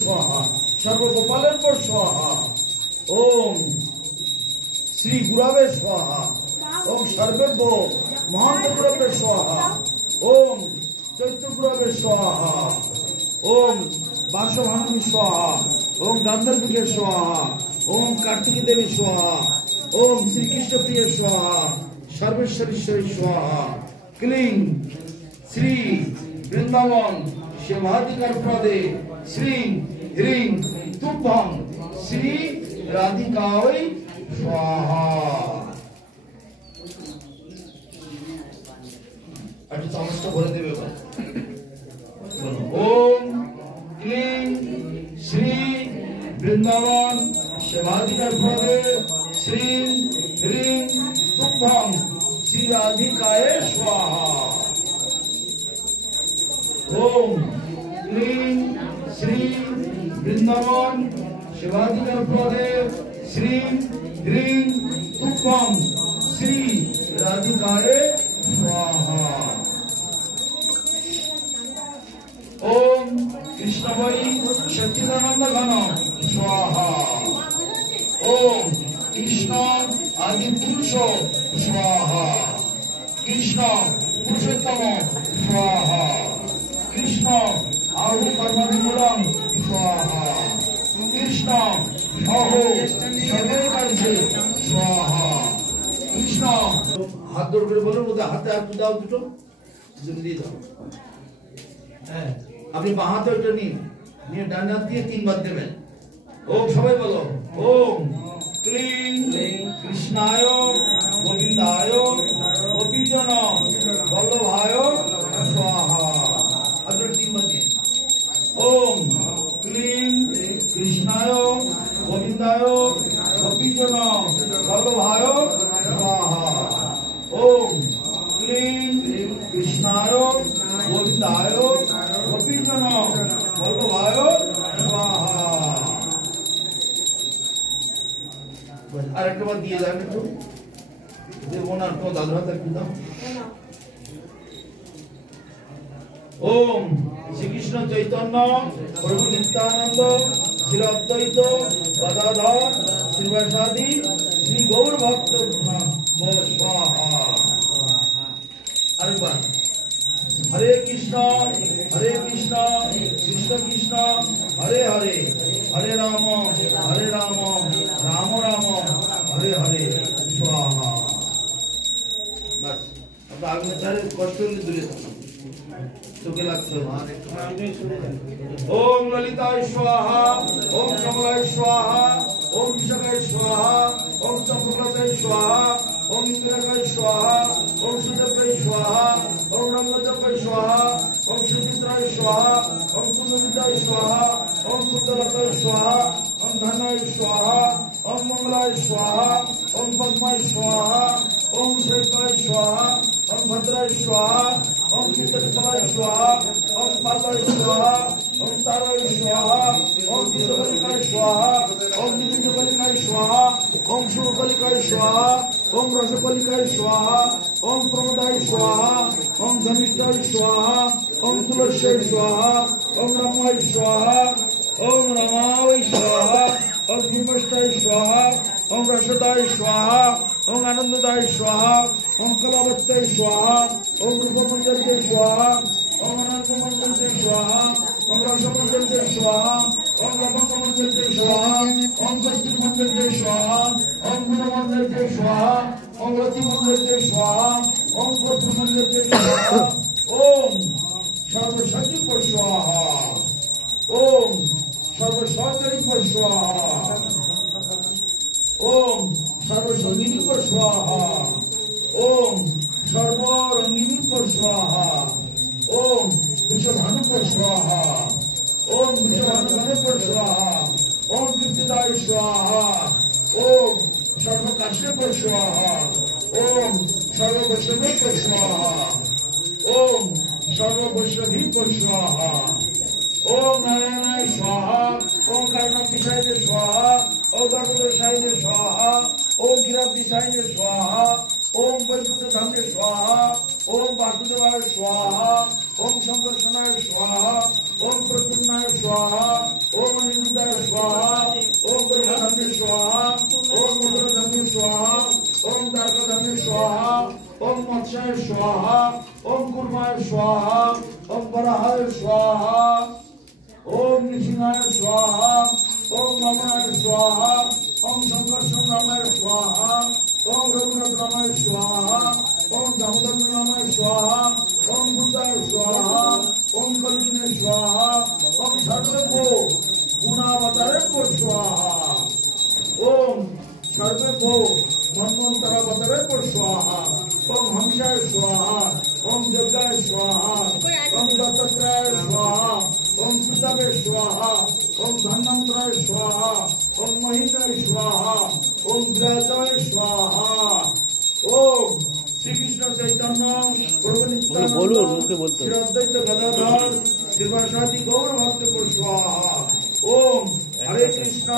स्वाहा सर्वगोपालेर पर स्वाहा ओम श्री गुरावे स्वाहा ओम सर्वेभ्यो महंत गुरवे स्वाहा ओम चैत्य गुरवे स्वाहा ओम वासभानु स्वाहा ओम गांधर्विके स्वाहा ओम कार्तिकी देवी स्वाहा ओम श्री कृष्ण प्रिय स्वाहा सर्वेश्वरी स्वाहा क्लीं श्री वृंदावन शिवाधिकार प्रदे श्री ह्रीं तुभ्यं श्री राधिकायै स्वाहा अच्छा समस्त बोले देवे ओम क्लीं श्री वृंदावन शिवाधिकार प्रदे श्री ह्रीं तुभ्यं श्री राधिकायै स्वाहा ओम क्लीं श्री वृंदावन शिवाधिकार प्रदे श्री ह्रीं तुभ्यं श्री राधिकायै स्वाहा ओम कृष्णवै सच्चिदानंद घन स्वाहा ओम कृष्ण आदि पुरुष स्वाहा कृष्ण पुरुषोत्तम स्वाहा कृष्ण आहु कर्मादिमूलम स्वाहा कृष्ण अहो सर्वकार्ये स्वाहा कृष्ण हाथ जोड़ कर बोलो मुझे हाथ हाथ दाओ दुटो जिंदगी दाओ अपनी बाहां तो इतना नहीं डांडा दिए 3 बार देवें ओम सबाई बोलो ओम क्लीं कृष्णाय गोविंदाय गोपीजन वल्लभाय स्वाहा अगर 3 बार दिए ओम क्लीं कृष्णाय गोविंदाय गोपीजन वल्लभाय स्वाहा ओम क्लीं कृष्णाय गोविंदाय गोपीजन वल्लभाय स्वाहा আরেকটা দিয়ে যাবে তো দেবো না তো দাদু হাতে একটু দাও ओम श्री कृष्ण चैतन्य प्रभु नित्यानंद श्री अद्वैत गदाधर श्रीवासादि श्री गौर भक्त स्वाहा अरे बार हरे कृष्ण कृष्ण कृष्ण हरे हरे हरे राम राम राम हरे हरे स्वाहा बस अब आगे सारे कष्ट दूर तो के लगते ओम ललिताय स्वाहा ओम कमलाय स्वाहा ओम विशाखाय स्वाहा ओम चक्रवर्ताय स्वाहा ओम इंद्रकाय स्वाहा ओम सुदर्शाय स्वाहा ओम रंगजकाय स्वाहा ओम सुमित्राय स्वाहा ओम कुंदविताय स्वाहा ओम कुंदलताय स्वाहा ओम धनाय स्वाहा ओम मंगलाय स्वाहा ओम पद्माय स्वाहा ओम शैवाय स्वाहा ओम भद्राय स्वाहा ओम कीर्तनाय स्वाहा ओम पादाय स्वाहा ओम ताराय स्वाहा ओम विजयकाय स्वाहा ओम नित्यकाय स्वाहा ओम शुभकालिकाय स्वाहा ओम रसकालिकाय स्वाहा ओम प्रमदाय स्वाहा ओम धनिष्ठाय स्वाहा ओम तुलस्याय स्वाहा ओम रामाय स्वाहा ओम रामाय स्वाहा ओम भीमष्टाय स्वाहा ओम रसदाय स्वाहा ओम आनंददाय स्वाहा ओम कलावत्ताय स्वाहा ओम रूपमंजरी स्वाहा ओम अनंतमंजरी स्वाहा ओम रसमंजरी स्वाहा ओम लवंगमंजरी स्वाहा ओम कस्तूरमंजरी स्वाहा ओम गुणमंजरी स्वाहा ओम रतिमंजरी स्वाहा ओम कर्पूरमंजरी स्वाहा ओम सर्वशक्ति पर स्वाहा ओम सर्वशक्ति पर स्वाहा ओम सर्वसंगिनी पर स्वाहा ओम सर्वरंगिनी पर स्वाहा ओम विश्वभानु पर स्वाहा ओम विश्वभानु पर स्वाहा ओम कीर्तिदाय स्वाहा ओम सर्वकाश्य पर स्वाहा ओम सर्ववैष्णवी पर स्वाहा ओम सर्ववैष्णवी पर स्वाहा ओम नारायणाय स्वाहा ओम कर्णपिशाय स्वाहा ओम गरुड़ाय स्वाहा ओम गिराधिशाय स्वाहा ओम वैकुंठ धाम स्वाहा ओम वासुदेवाय स्वाहा ओम शंकरशनाय स्वाहा ओम प्रद्युम्नाय स्वाहा ओम अनिरुद्धाय स्वाहा ओम ब्रह्मधर्मे स्वाहा ओम रुद्रधर्मे स्वाहा ओम तारकधर्मे स्वाहा ओम मत्स्याय स्वाहा ओम कूर्माय स्वाहा ओम वराहाय स्वाहा ओम नृसिंहाय स्वाहा ओम वामनाय स्वाहा ओम शंकरसंग्रामाय स्वाहा ओम रघुनाथरामाय स्वाहा ओम दामोदररामाय स्वाहा ओम बुद्धाय स्वाहा ओम कलियुगाय स्वाहा ओम सर्वभो गुणावतारे स्वाहा ओम सर्वभो मन्वन्तरावतारे स्वाहा ओम हंसाय स्वाहा ओम दुर्गाय स्वाहा ओम दत्तात्रेयाय स्वाहा ओम सुतवे स्वाहा ओम धन्वन्तराय स्वाहा ओम महिन्द्राय स्वाहा ओम विराजाय स्वाहा ओम श्री कृष्ण चैतन्य प्रभु नित्यानंद श्री अद्वैत गदाधर श्रीवासादि गौर भक्त स्वाहा ओम हरे कृष्ण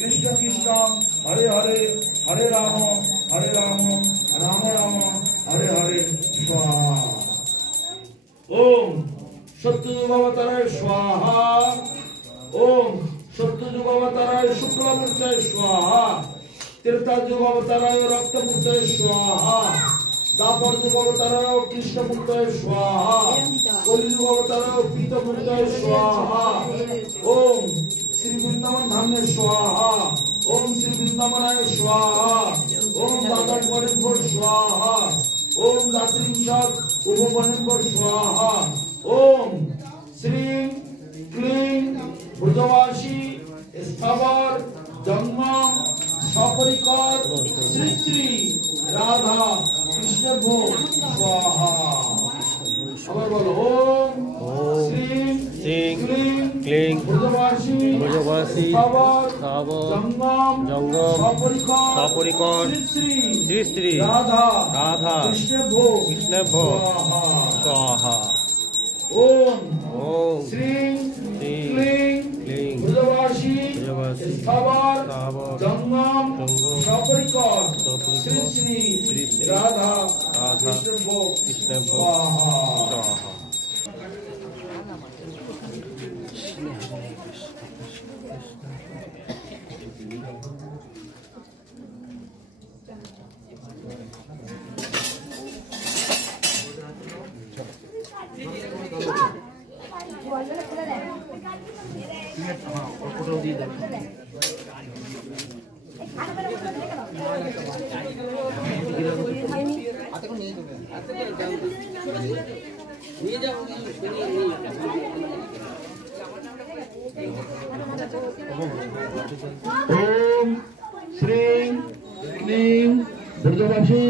कृष्ण कृष्ण हरे हरे हरे राम राम राम हरे हरे स्वाहा ओम सत्ययुगावताराय स्वाहा ओम सत्ययुगावताराय शुक्लमूर्तये स्वाहा तीर्थयुगावताराय रक्तमूर्तये स्वाहा दापर युगावताराय कृष्णमूर्तये स्वाहा कलियुगावताराय पीतमूर्तये स्वाहा ओम श्री वृंदावन धामे स्वाहा ओम श्री वृंदावनाय स्वाहा ओम दादापरिभो स्वाहा ओम दात्रिंशत् उपवनिभो स्वाहा ओम श्री क्लीं ब्रजवासी स्थावर जन्मम सपरिकर श्री श्री राधा कृष्ण भो स्वाहा अगर बोलो ओम श्री क्लीं ब्रजवासी स्थावर जन्मम सपरिकर श्री श्री राधा कृष्ण भो स्वाहा ओम श्री क्लीं ब्रजवासी स्थावर जंगम सपरिकर श्री श्री राधा कृष्ण भो स्वाहा ओम श्री क्लीं ब्रजवासी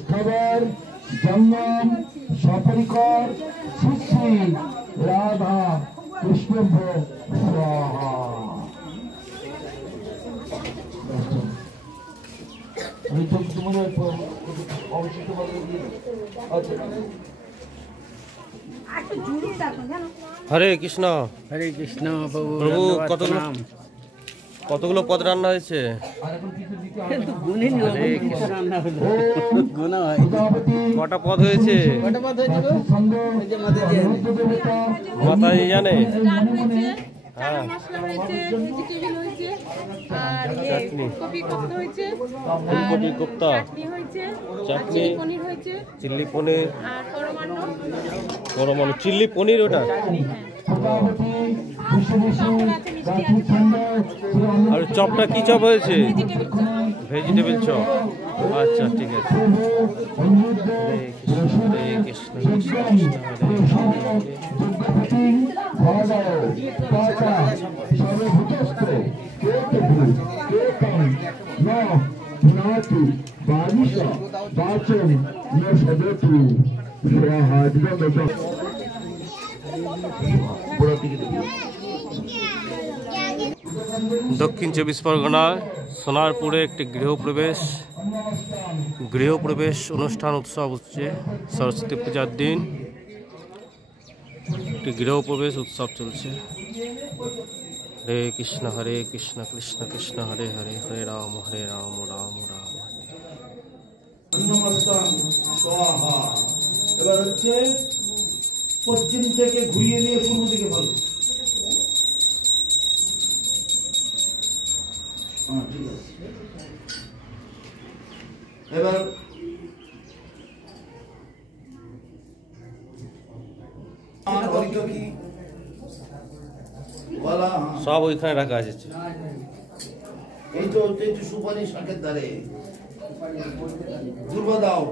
स्थावर जंगम सपरिकर श्री श्री राधा कृष्ण भो स्वाहा हरे कृष्ण प्रभु কতগুলো পদ রান্না হয়েছে? কটা পদ হয়েছে? মাতাজি জানে। ফুলকপি কোপ্তা, চাটনি, চিল্লি পনির, পরমাণু চিল্লি পনির ওটা। আর চপটা কি চপ হয়েছে? Vegetable chop. আচ্ছা ঠিক আছে। হরে কৃষ্ণ কৃষ্ণ কৃষ্ণ দক্ষিণ 24 পরগনা সোনারপুরে একটি গৃহপ্রবেশ অনুষ্ঠান উৎসব হচ্ছে। সরস্বতী পূজার দিন একটি গৃহপ্রবেশ উৎসব চলছে। হরে কৃষ্ণ কৃষ্ণ কৃষ্ণ হরে হরে হরে রাম রাম রাম হরে। এবার হচ্ছে পশ্চিম থেকে ঘুরিয়ে নিয়ে পূর্ব দিকে ভালো। ঠিক আছে। এবার কি বলা সব ওইখানে রাখা আছে। এই তো সুপারি শাকের ধারে দুর্বা দাও।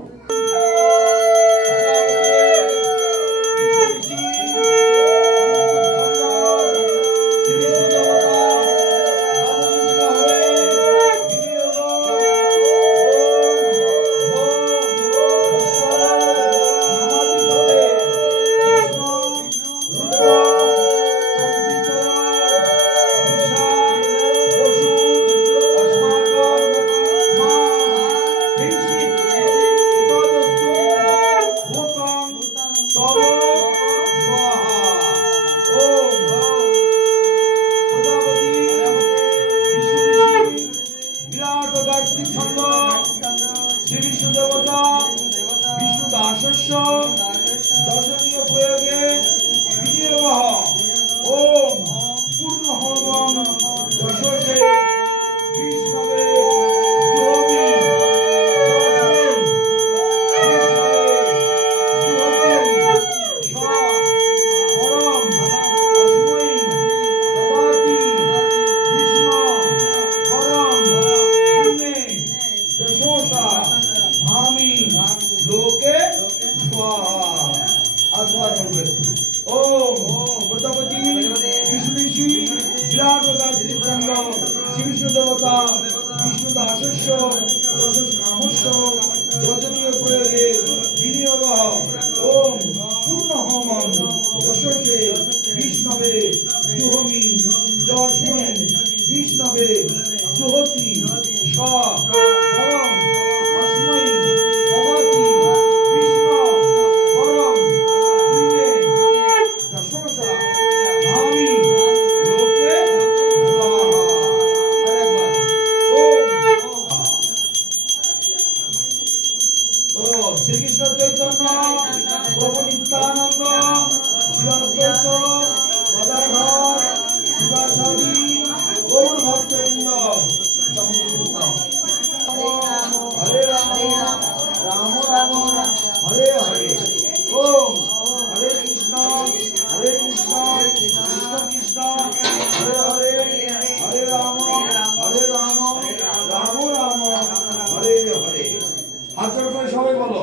সবাই বলো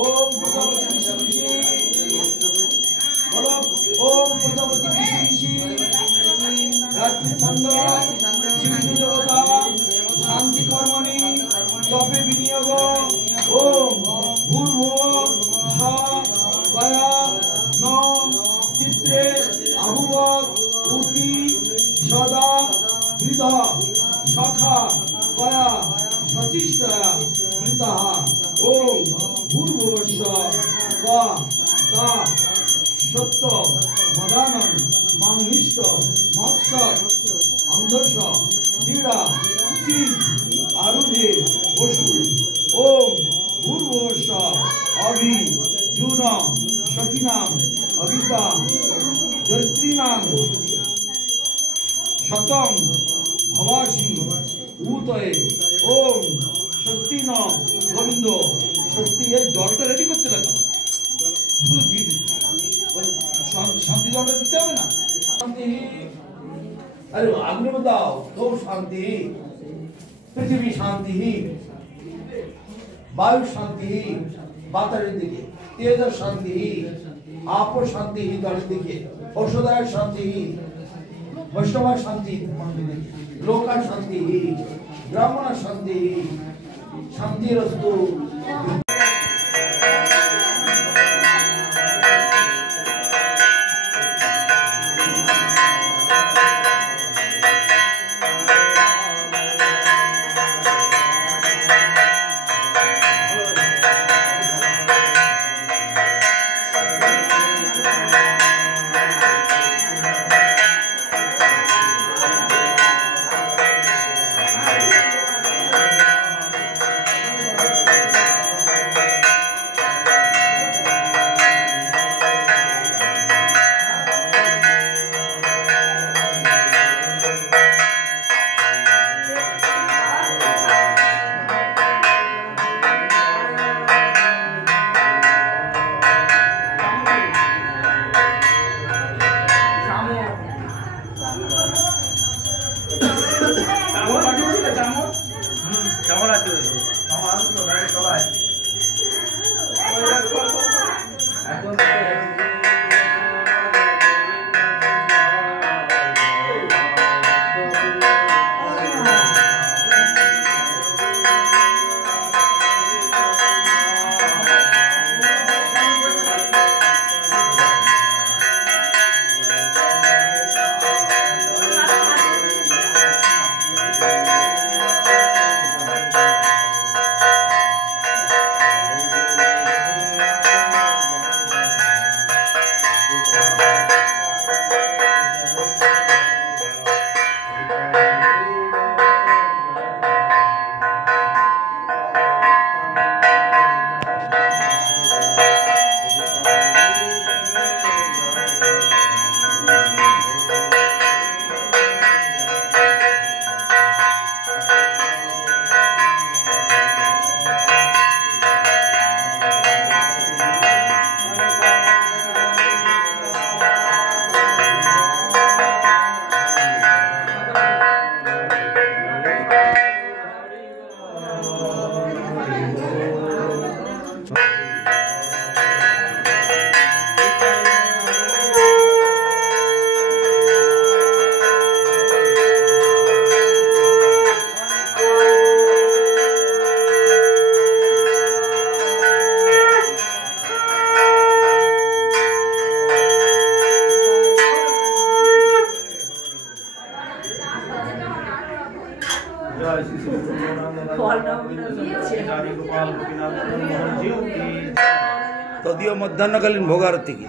ওম প্রজাপতি বলো ওম প্রজাপতি রাত্রি ছন্দ শিশু দেবতা শান্তি কর্মণি তপে বিনিয়োগ ওম ভূর্ভুব গয়া ন চিত্রে আহুবত উতি সদা বৃদ্ধ সখা গয়া সচিষ্টা বৃতা ওম ভূর্ভুবস্য কা তা সত্য মদানম মাংহিষ্ট মৎসর অন্ধস নীরা চিৎ আরুঢ়ে পশু ওম ভূর্ভুবস্য অভি জুন সখিনাম অবিতা জৈত্রীনাম শতম ভবাসী উতয়ে ওম স্বস্তি ন গোবিন্দ স্বস্তি। এই জলটা রেডি করতে লাগা শান্তি জলটা দিতে হবে না শান্তি। আরে আগ্নি দাও তো শান্তি পৃথিবী শান্তি বায়ু শান্তি বাতাসের দিকে তেজ শান্তি आप शांति दल दिखे औषधाय शांति वैष्णव शांति लोका शांति ब्राह्मण शांति शांतिरस्तु। तदीय मध्याह्नकालीन भोगारती की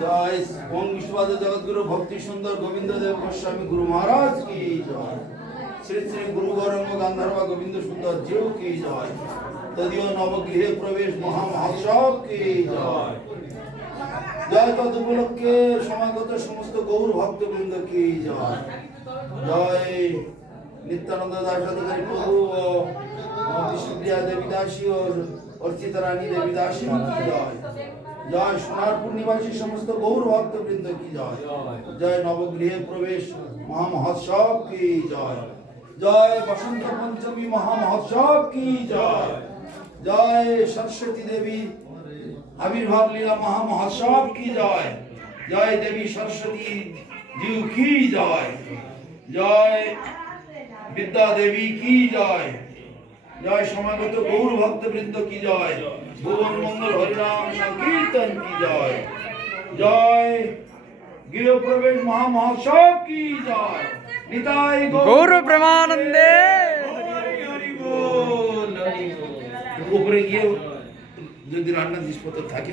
जय ओम विश्वाद जगत गुरु भक्ति सुंदर गोविंद देव गोस्वामी गुरु महाराज की जय। श्री श्री गुरु गौरंग गांधर्व गोविंद सुंदर जीव की जय। तदीय नवगृह प्रवेश महामहोत्सव की जय। जय तदुपलक्षे समागत समस्त गौर भक्तवृंद की जय। जय नित्यानंद दासाधिकारी प्रभु विष्णुप्रिया देवी दासी और अर्चिता रानी देवी दासी की जय। जय सोनारपुर निवासी समस्त गौर भक्तवृंद की जय। जय नवगृह प्रवेश महामहोत्सव की जय। जय बसंत पंचमी महामहोत्सव की जय। जय सरस्वती देवी आविर्भाव लीला महामहोत्सव की जय। जय देवी सरस्वती जीव की जय। जय विद्या देवी की जय। जय समागत गौर भक्तवृंद की जय। भुवन मंगल हरिनाम संकीर्तन की जय। जय गृह प्रवेश महामहोत्सव की जय। निताय गौर ब्रह्मानंदे हरि बोल। ऊपर गए যদি রান্না জিনিসপত্র থাকে